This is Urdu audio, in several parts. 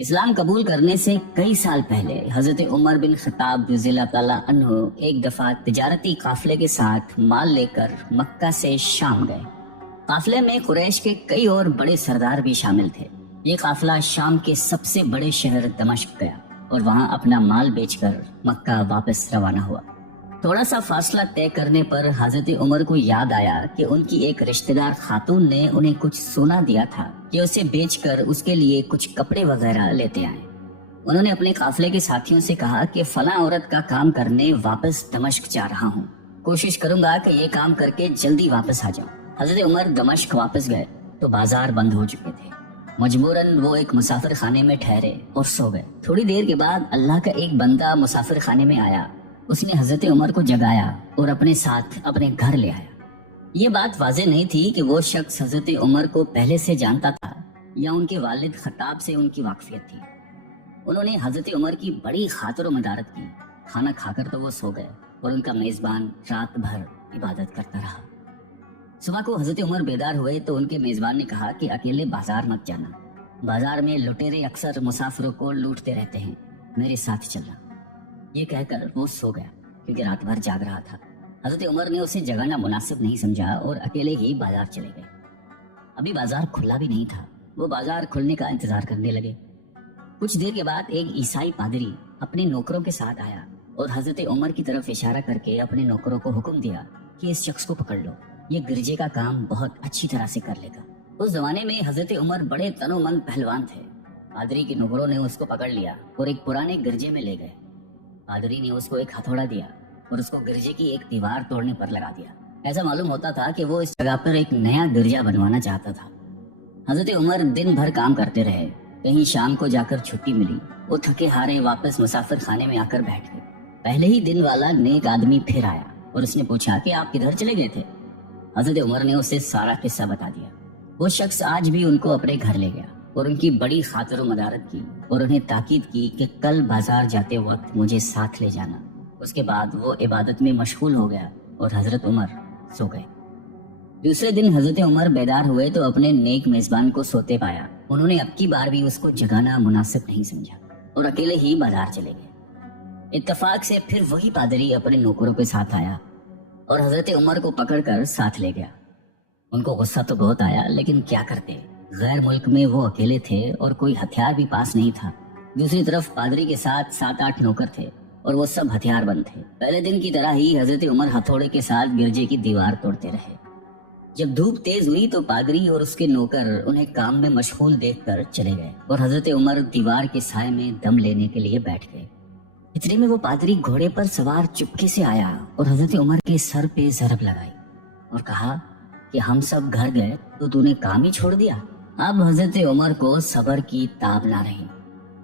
اسلام قبول کرنے سے کئی سال پہلے حضرت عمر بن خطاب رضی اللہ تعالیٰ عنہ ایک دفعہ تجارتی قافلے کے ساتھ مال لے کر مکہ سے شام گئے۔ قافلے میں قریش کے کئی اور بڑے سردار بھی شامل تھے۔ یہ قافلہ شام کے سب سے بڑے شہر دمشق گیا اور وہاں اپنا مال بیچ کر مکہ واپس روانہ ہوا۔ تھوڑا سا فاصلہ طے کرنے پر حضرت عمر کو یاد آیا کہ ان کی ایک رشتہ دار خاتون نے انہیں کچھ سونا دیا تھا کہ اسے بیچ کر اس کے لیے کچھ کپڑے وغیرہ لیتے آئیں۔ انہوں نے اپنے قافلے کے ساتھیوں سے کہا کہ فلاں عورت کا کام کرنے واپس دمشق جا رہا ہوں، کوشش کروں گا کہ یہ کام کر کے جلدی واپس آ جاؤں۔ حضرت عمر دمشق واپس گئے تو بازار بند ہو چکے تھے۔ مجبوراً وہ ایک مسافر خانے میں ٹھہرے اور سو گئے۔ تھوڑی دیر کے بعد اللہ کا ایک بندہ مسافر خانے میں آیا۔ اس نے حضرت عمر کو جگایا اور اپنے ساتھ اپنے گھر لے آیا۔ یہ بات واضح نہیں تھی کہ وہ شخص حضرت عمر کو پہلے سے جانتا تھا یا ان کے والد خطاب سے ان کی واقفیت تھی۔ انہوں نے حضرت عمر کی بڑی خاطر و مدارت کی۔ کھانا کھا کر تو وہ سو گئے اور ان کا میزبان رات بھر عبادت کرتا رہا۔ صبح کو حضرت عمر بیدار ہوئے تو ان کے میزبان نے کہا کہ اکیلے بازار مت جانا، بازار میں لٹیرے اکثر مسافروں کو لوٹتے رہتے ہیں، میرے ساتھ چلنا۔ یہ کہہ کر وہ سو گیا کیونکہ رات بھر جاگ رہا تھا۔ حضرت عمر نے اسے جگانا مناسب نہیں سمجھا اور اکیلے ہی بازار چلے گئے۔ ابھی بازار کھلا بھی نہیں تھا، وہ بازار کھلنے کا انتظار کرنے لگے۔ کچھ دیر کے بعد ایک عیسائی پادری اپنے نوکروں کے ساتھ آیا اور حضرت عمر کی طرف اشارہ کر کے اپنے نوکروں کو حکم دیا کہ اس شخص کو پکڑ لو، یہ گرجے کا کام بہت اچھی طرح سے کر لے گا۔ اس زمانے میں حضرت عمر بڑے تن و من پہلوان تھے۔ پادری کے نوکروں نے اس کو پکڑ لیا اور ایک پرانے گرجے میں لے گئے۔ پادری نے اس کو ایک ہتھوڑا دیا اور اس کو گرجے کی ایک دیوار توڑنے پر لگا دیا۔ ایسا معلوم ہوتا تھا کہ وہ اس جگہ پر ایک نیا گرجا بنوانا چاہتا تھا۔ حضرت عمر دن بھر کام کرتے رہے۔ کہیں شام کو جا کر چھٹی ملی، وہ تھکے ہارے واپس مسافر خانے میں آ کر بیٹھ گئے۔ پہلے ہی دن والا نیک آدمی پھر آیا اور اس نے پوچھا کہ آپ کدھر چلے گئے تھے؟ حضرت عمر نے اسے سارا قصہ بتا دیا۔ وہ شخص آج بھی ان کو اپنے گھر لے گیا اور ان کی بڑی خاطر و مدارت کی اور انہیں تاکید کی کہ کل بازار جاتے وقت مجھے ساتھ لے جانا۔ اس کے بعد وہ عبادت میں مشغول ہو گیا اور حضرت عمر سو گئے۔ دوسرے دن حضرت عمر بیدار ہوئے تو اپنے نیک میزبان کو سوتے پایا۔ انہوں نے اب کی بار بھی اس کو جگانا مناسب نہیں سمجھا اور اکیلے ہی بازار چلے گئے۔ اتفاق سے پھر وہی پادری اپنے نوکروں کے ساتھ آیا اور حضرت عمر کو پکڑ کر ساتھ لے گیا۔ ان کو غصہ تو بہت آیا، لیکن کیا کرتے، غیر ملک میں وہ اکیلے تھے اور کوئی ہتھیار بھی پاس نہیں تھا۔ دوسری طرف پادری کے ساتھ 7-8 نوکر تھے اور وہ سب ہتھیار بند تھے۔ پہلے دن کی طرح ہی حضرت عمر ہتھوڑے کے ساتھ گرجے کی دیوار توڑتے رہے۔ جب دھوپ تیز ہوئی تو پادری اور اس کے نوکر انہیں کام میں مشغول دیکھ کر چلے گئے اور حضرت عمر دیوار کے سائے میں دم لینے کے لیے بیٹھ گئے۔ اتنے میں وہ پادری گھوڑے پر سوار چپکے سے آیا اور حضرت عمر کے سر پہ ضرب لگائی اور کہا کہ ہم سب گھر گئے تو تو نے کام ہی چھوڑ دیا۔ اب حضرت عمر کو صبر کی تاب نہ رہی۔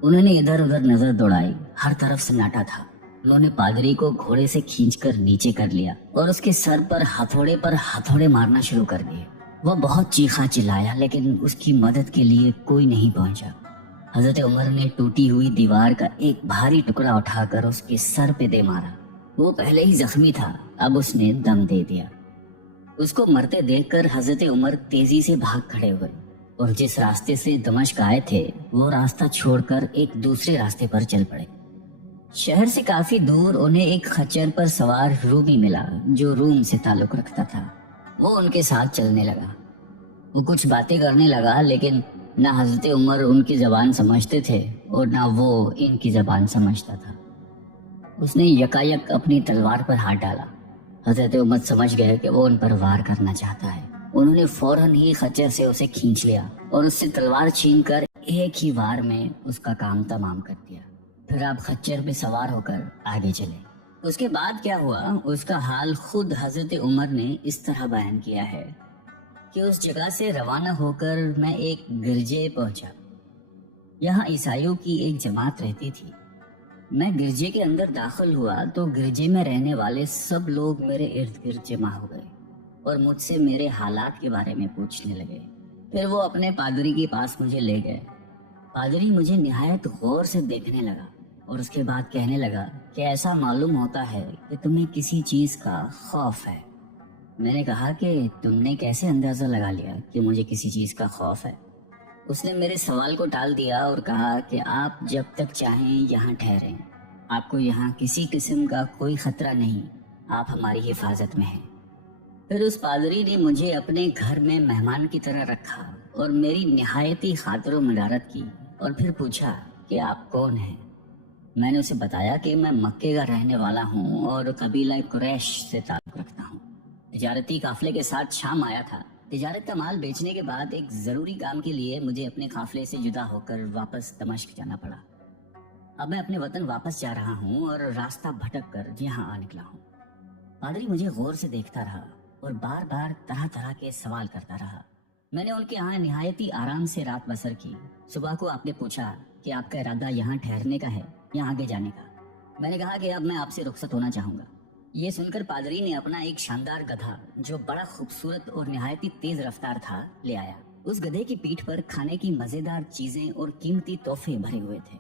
انہوں نے ادھر ادھر نظر دوڑائی، ہر طرف سناٹا تھا۔ انہوں نے پادری کو گھوڑے سے کھینچ کر نیچے کر لیا اور اس کے سر پر ہتھوڑے مارنا شروع کر دیے۔ وہ بہت چیخا چلایا لیکن اس کی مدد کے لیے کوئی نہیں پہنچا۔ حضرت عمر نے ٹوٹی ہوئی دیوار کا ایک بھاری ٹکڑا اٹھا کر اس کے سر پہ دے مارا۔ وہ پہلے ہی زخمی تھا، اب اس نے دم دے دیا۔ اس کو مرتے دیکھ کر حضرت عمر تیزی سے بھاگ کھڑے ہوئے اور جس راستے سے دمشق آئے تھے وہ راستہ چھوڑ کر ایک دوسرے راستے پر چل پڑے۔ شہر سے کافی دور انہیں ایک خچر پر سوار رومی ملا جو روم سے تعلق رکھتا تھا۔ وہ ان کے ساتھ چلنے لگا۔ وہ کچھ باتیں کرنے لگا لیکن نہ حضرت عمر ان کی زبان سمجھتے تھے اور نہ وہ ان کی زبان سمجھتا تھا۔ اس نے یکایک اپنی تلوار پر ہاتھ ڈالا۔ حضرت عمر سمجھ گئے کہ وہ ان پر وار کرنا چاہتا ہے۔ انہوں نے فوراً ہی خچر سے اسے کھینچ لیا اور اس سے تلوار چھین کر ایک ہی وار میں اس کا کام تمام کر دیا۔ پھر آپ خچر پہ سوار ہو کر آگے چلے۔ اس کے بعد کیا ہوا اس کا حال خود حضرت عمر نے اس طرح بیان کیا ہے کہ اس جگہ سے روانہ ہو کر میں ایک گرجے پہنچا۔ یہاں عیسائیوں کی ایک جماعت رہتی تھی۔ میں گرجے کے اندر داخل ہوا تو گرجے میں رہنے والے سب لوگ میرے ارد گرد جمع ہو گئے اور مجھ سے میرے حالات کے بارے میں پوچھنے لگے۔ پھر وہ اپنے پادری کے پاس مجھے لے گئے۔ پادری مجھے نہایت غور سے دیکھنے لگا اور اس کے بعد کہنے لگا کہ ایسا معلوم ہوتا ہے کہ تمہیں کسی چیز کا خوف ہے۔ میں نے کہا کہ تم نے کیسے اندازہ لگا لیا کہ مجھے کسی چیز کا خوف ہے؟ اس نے میرے سوال کو ٹال دیا اور کہا کہ آپ جب تک چاہیں یہاں ٹھہریں، آپ کو یہاں کسی قسم کا کوئی خطرہ نہیں، آپ ہماری حفاظت میں ہیں۔ پھر اس پادری نے مجھے اپنے گھر میں مہمان کی طرح رکھا اور میری نہایتی خاطر و مدارت کی، اور پھر پوچھا کہ آپ کون ہیں۔ میں نے اسے بتایا کہ میں مکے کا رہنے والا ہوں اور قبیلہ قریش سے تعلق رکھتا ہوں۔ تجارتی قافلے کے ساتھ شام آیا تھا۔ تجارت کا مال بیچنے کے بعد ایک ضروری کام کے لیے مجھے اپنے قافلے سے جدا ہو کر واپس دمشق جانا پڑا۔ اب میں اپنے وطن واپس جا رہا ہوں اور راستہ بھٹک کر یہاں آ نکلا ہوں۔ پادری مجھے غور سے دیکھتا رہا اور بار بار طرح طرح کے سوال کرتا رہا۔ میں نے ان کے یہاں نہایتی آرام سے رات بسر کی۔ صبح کو آپ نے پوچھا کہ آپ کا ارادہ یہاں ٹھہرنے کا ہے یا آگے جانے کا۔ میں نے کہا کہ اب میں آپ سے رخصت ہونا چاہوں گا۔ یہ سن کر پادری نے اپنا ایک شاندار گدھا جو بڑا خوبصورت اور نہایتی تیز رفتار تھا لے آیا۔ اس گدھے کی پیٹھ پر کھانے کی مزیدار چیزیں اور قیمتی تحفے بھرے ہوئے تھے،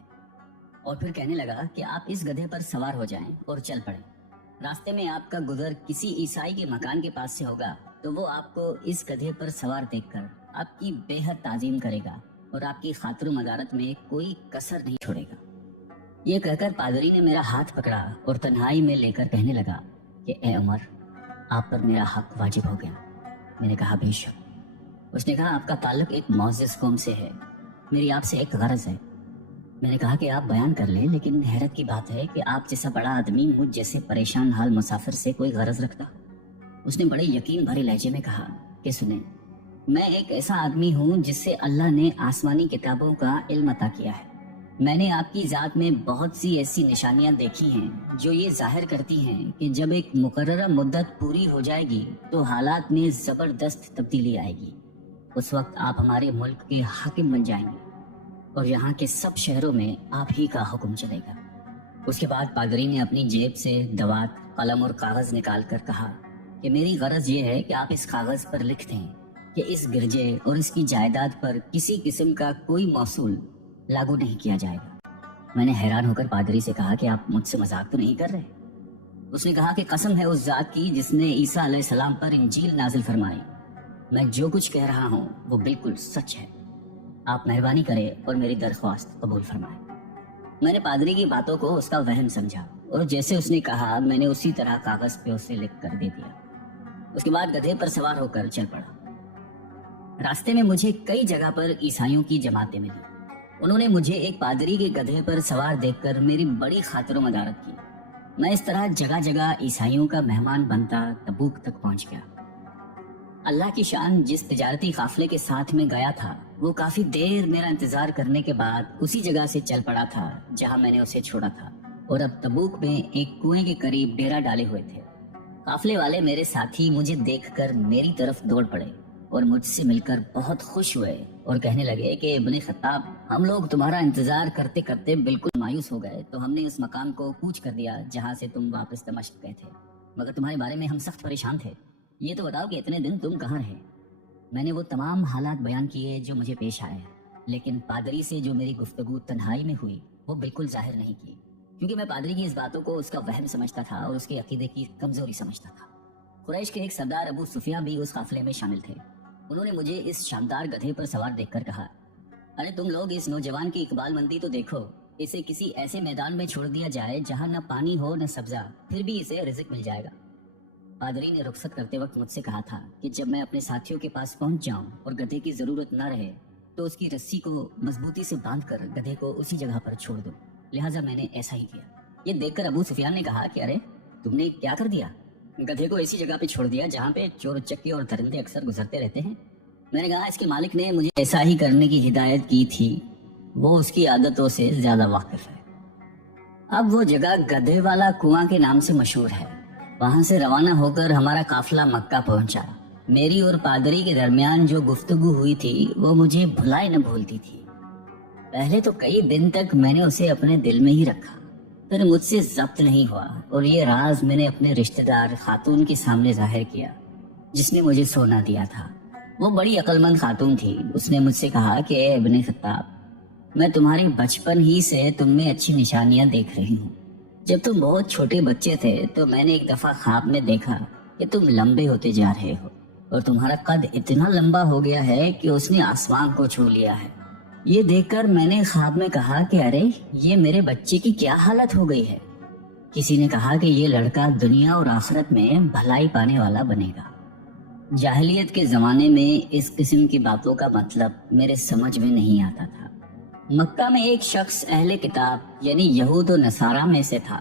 اور پھر کہنے لگا کہ آپ اس گدھے پر سوار ہو جائیں اور چل پڑیں۔ راستے میں آپ کا گزر کسی عیسائی کے مکان کے پاس سے ہوگا تو وہ آپ کو اس گدھے پر سوار دیکھ کر آپ کی بے حد تعظیم کرے گا اور آپ کی خاطر و مدارت میں کوئی کسر نہیں چھوڑے گا۔ یہ کہہ کر پادری نے میرا ہاتھ پکڑا اور تنہائی میں لے کر کہنے لگا کہ اے عمر، آپ پر میرا حق واجب ہو گیا۔ میں نے کہا بے شک۔ اس نے کہا آپ کا تعلق ایک معزز قوم سے ہے، میری آپ سے ایک غرض ہے۔ میں نے کہا کہ آپ بیان کر لیں، لیکن حیرت کی بات ہے کہ آپ جیسا بڑا آدمی مجھ جیسے پریشان حال مسافر سے کوئی غرض رکھتا۔ اس نے بڑے یقین بھرے لہجے میں کہا کہ سنیں، میں ایک ایسا آدمی ہوں جس سے اللہ نے آسمانی کتابوں کا علم عطا کیا ہے۔ میں نے آپ کی ذات میں بہت سی ایسی نشانیاں دیکھی ہیں جو یہ ظاہر کرتی ہیں کہ جب ایک مقررہ مدت پوری ہو جائے گی تو حالات میں زبردست تبدیلی آئے گی۔ اس وقت آپ ہمارے ملک کے حاکم بن جائیں گے اور یہاں کے سب شہروں میں آپ ہی کا حکم چلے گا۔ اس کے بعد پادری نے اپنی جیب سے دوات، قلم اور کاغذ نکال کر کہا کہ میری غرض یہ ہے کہ آپ اس کاغذ پر لکھ دیں کہ اس گرجے اور اس کی جائیداد پر کسی قسم کا کوئی موصول لاگو نہیں کیا جائے گا۔ میں نے حیران ہو کر پادری سے کہا کہ آپ مجھ سے مذاق تو نہیں کر رہے؟ اس نے کہا کہ قسم ہے اس ذات کی جس نے عیسیٰ علیہ السلام پر انجیل نازل فرمائی، میں جو کچھ کہہ رہا ہوں وہ بالکل سچ ہے۔ آپ مہربانی کریں اور میری درخواست قبول فرمائیں۔ میں نے پادری کی باتوں کو اس کا وہم سمجھا اور جیسے اس نے کہا میں نے اسی طرح کاغذ پہ اسے لکھ کر دے دیا۔ اس کے بعد گدھے پر سوار ہو کر چل پڑا۔ راستے میں مجھے کئی جگہ پر عیسائیوں کی جماعتیں ملی۔ انہوں نے مجھے ایک پادری کے گدھے پر سوار دیکھ کر میری بڑی خاطر و مدارت کی۔ میں اس طرح جگہ جگہ عیسائیوں کا مہمان بنتا تبوک تک پہنچ گیا۔ اللہ کی شان، جس تجارتی قافلے کے ساتھ میں گیا تھا وہ کافی دیر میرا انتظار کرنے کے بعد اسی جگہ سے چل پڑا تھا جہاں میں نے اسے چھوڑا تھا، اور اب تبوک میں ایک کنویں کے قریب ڈیرا ڈالے ہوئے تھے۔ قافلے والے میرے ساتھی مجھے دیکھ کر میری طرف دوڑ پڑے اور مجھ سے مل کر بہت خوش ہوئے اور کہنے لگے کہ ابن خطاب، ہم لوگ تمہارا انتظار کرتے کرتے بالکل مایوس ہو گئے تو ہم نے اس مقام کو کوچ کر دیا جہاں سے تم واپس دمشق گئے تھے، مگر تمہارے بارے میں ہم سخت پریشان تھے۔ یہ تو بتاؤ کہ اتنے دن تم کہاں رہے؟ میں نے وہ تمام حالات بیان کیے جو مجھے پیش آئے، لیکن پادری سے جو میری گفتگو تنہائی میں ہوئی وہ بالکل ظاہر نہیں کی، کیونکہ میں پادری کی اس باتوں کو اس کا وہم سمجھتا تھا اور اس کے عقیدے کی کمزوری سمجھتا تھا۔ قریش کے ایک سردار ابو سفیان بھی اس قافلے میں شامل تھے۔ انہوں نے مجھے اس شاندار گدھے پر سوار دیکھ کر کہا، ارے تم لوگ اس نوجوان کی اقبال مندی تو دیکھو، اسے کسی ایسے میدان میں چھوڑ دیا جائے جہاں نہ پانی ہو نہ سبزہ، پھر بھی اسے رزق مل جائے گا۔ پادری نے رخصت کرتے وقت مجھ سے کہا تھا کہ جب میں اپنے ساتھیوں کے پاس پہنچ جاؤں اور گدھے کی ضرورت نہ رہے تو اس کی رسی کو مضبوطی سے باندھ کر گدھے کو اسی جگہ پر چھوڑ دو، لہٰذا میں نے ایسا ہی کیا۔ یہ دیکھ کر ابو سفیان نے کہا کہ ارے تم نے کیا کر دیا؟ گدھے کو ایسی جگہ پہ چھوڑ دیا جہاں پہ چور چکے اور درندے اکثر گزرتے رہتے ہیں۔ میں نے کہا اس کے مالک نے مجھے ایسا ہی کرنے کی ہدایت کی تھی، وہ اس کی عادتوں سے زیادہ واقف ہے۔ اب وہ جگہ گدھے والا کنواں کے نام سے مشہور ہے۔ وہاں سے روانہ ہو کر ہمارا قافلہ مکہ پہنچا۔ میری اور پادری کے درمیان جو گفتگو ہوئی تھی وہ مجھے بھلائے نہ بھولتی تھی۔ پہلے تو کئی دن تک میں نے اسے اپنے دل میں ہی رکھا، پھر مجھ سے ضبط نہیں ہوا اور یہ راز میں نے اپنے رشتہ دار خاتون کے سامنے ظاہر کیا جس نے مجھے سونا دیا تھا۔ وہ بڑی عقل مند خاتون تھی۔ اس نے مجھ سے کہا کہ اے ابن خطاب، میں تمہارے بچپن ہی سے تم میں اچھی نشانیاں دیکھ رہی ہوں۔ جب تم بہت چھوٹے بچے تھے تو میں نے ایک دفعہ خواب میں دیکھا کہ تم لمبے ہوتے جا رہے ہو اور تمہارا قد اتنا لمبا ہو گیا ہے کہ اس نے آسمان کو چھو لیا ہے۔ یہ دیکھ کر میں نے خواب میں کہا کہ ارے یہ میرے بچے کی کیا حالت ہو گئی ہے۔ کسی نے کہا کہ یہ لڑکا دنیا اور آخرت میں بھلائی پانے والا بنے گا۔ جاہلیت کے زمانے میں اس قسم کی باتوں کا مطلب میرے سمجھ میں نہیں آتا تھا۔ مکہ میں ایک شخص اہل کتاب یعنی یہود و نصارہ میں سے تھا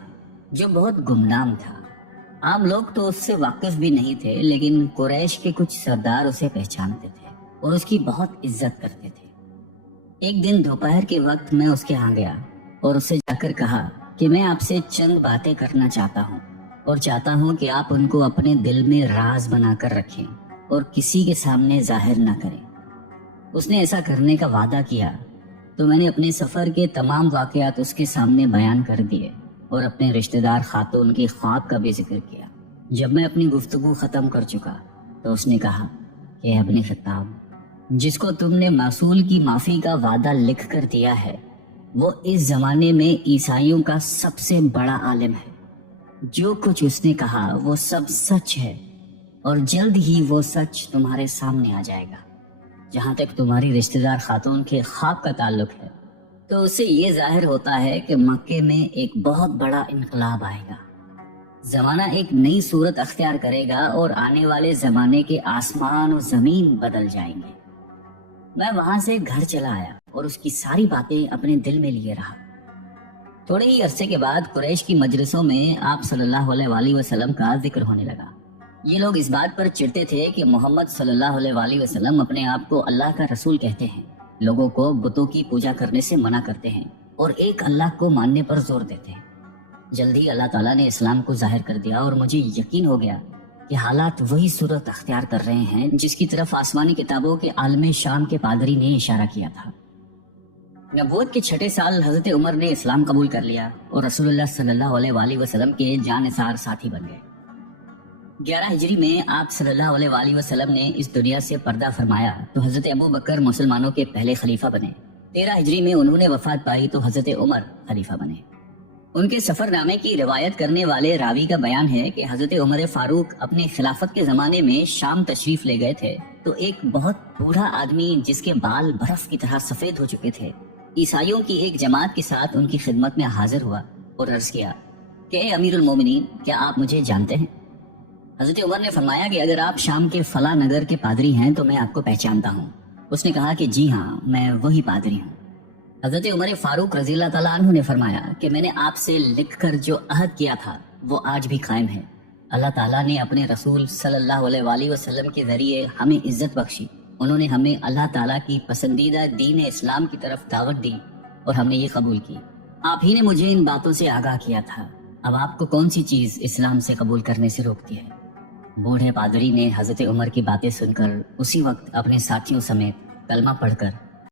جو بہت گمنام تھا۔ عام لوگ تو اس سے واقف بھی نہیں تھے، لیکن قریش کے کچھ سردار اسے پہچانتے تھے اور اس کی بہت عزت کرتے تھے۔ ایک دن دوپہر کے وقت میں اس کے ہاں گیا اور اسے جا کر کہا کہ میں آپ سے چند باتیں کرنا چاہتا ہوں اور چاہتا ہوں کہ آپ ان کو اپنے دل میں راز بنا کر رکھیں اور کسی کے سامنے ظاہر نہ کریں۔ اس نے ایسا کرنے کا وعدہ کیا تو میں نے اپنے سفر کے تمام واقعات اس کے سامنے بیان کر دیے اور اپنے رشتہ دار خاتون کے خواب کا بھی ذکر کیا۔ جب میں اپنی گفتگو ختم کر چکا تو اس نے کہا کہ ابن خطاب، جس کو تم نے معصول کی معافی کا وعدہ لکھ کر دیا ہے وہ اس زمانے میں عیسائیوں کا سب سے بڑا عالم ہے۔ جو کچھ اس نے کہا وہ سب سچ ہے اور جلد ہی وہ سچ تمہارے سامنے آ جائے گا۔ جہاں تک تمہاری رشتہ دار خاتون کے خواب کا تعلق ہے تو اس سے یہ ظاہر ہوتا ہے کہ مکے میں ایک بہت بڑا انقلاب آئے گا۔ زمانہ ایک نئی صورت اختیار کرے گا اور آنے والے زمانے کے آسمان و زمین بدل جائیں گے۔ میں وہاں سے گھر چلا آیا اور اس کی ساری باتیں اپنے دل میں لیے رہا۔ تھوڑے ہی عرصے کے بعد قریش کی مجلسوں میں آپ صلی اللہ علیہ وآلہ وسلم کا ذکر ہونے لگا۔ یہ لوگ اس بات پر چڑھتے تھے کہ محمد صلی اللہ علیہ وآلہ وسلم اپنے آپ کو اللہ کا رسول کہتے ہیں، لوگوں کو بتوں کی پوجا کرنے سے منع کرتے ہیں اور ایک اللہ کو ماننے پر زور دیتے ہیں۔ جلد ہی اللہ تعالیٰ نے اسلام کو ظاہر کر دیا اور مجھے یقین ہو گیا کہ حالات وہی صورت اختیار کر رہے ہیں جس کی طرف آسمانی کتابوں کے عالم شام کے پادری نے اشارہ کیا تھا۔ نبوت کے 6 سال حضرت عمر نے اسلام قبول کر لیا اور رسول اللہ صلی اللہ علیہ وآلہ وسلم کے جانثار ساتھی بن گئے۔ 11 ہجری میں آپ صلی اللہ علیہ وآلہ وسلم نے اس دنیا سے پردہ فرمایا تو حضرت ابو بکر مسلمانوں کے پہلے خلیفہ بنے۔ 13 ہجری میں انہوں نے وفات پائی تو حضرت عمر خلیفہ بنے۔ ان کے سفر نامے کی روایت کرنے والے راوی کا بیان ہے کہ حضرت عمر فاروق اپنے خلافت کے زمانے میں شام تشریف لے گئے تھے تو ایک بہت بوڑھا آدمی جس کے بال برف کی طرح سفید ہو چکے تھے عیسائیوں کی ایک جماعت کے ساتھ ان کی خدمت میں حاضر ہوا اور عرض کیا کہ اے امیر المومنین، کیا آپ مجھے جانتے ہیں؟ حضرت عمر نے فرمایا کہ اگر آپ شام کے فلاں نگر کے پادری ہیں تو میں آپ کو پہچانتا ہوں۔ اس نے کہا کہ جی ہاں، میں وہی پادری ہوں۔ حضرت عمر فاروق رضی اللہ تعالیٰ عنہ نے فرمایا کہ میں نے آپ سے لکھ کر جو عہد کیا تھا وہ آج بھی قائم ہے۔ اللہ تعالیٰ نے اپنے رسول صلی اللہ علیہ وآلہ وسلم کے ذریعے ہمیں عزت بخشی۔ انہوں نے ہمیں اللہ تعالیٰ کی پسندیدہ دین اسلام کی طرف دعوت دی اور ہم نے یہ قبول کی۔ آپ ہی نے مجھے ان باتوں سے آگاہ کیا تھا، اب آپ کو کون سی چیز اسلام سے قبول کرنے سے روکتی ہے؟ بوڑھے پادری نے حضرت عمر کی باتیں سن کر اسی وقت اپنے ساتھیوں سمیت کلمہ پڑھ کر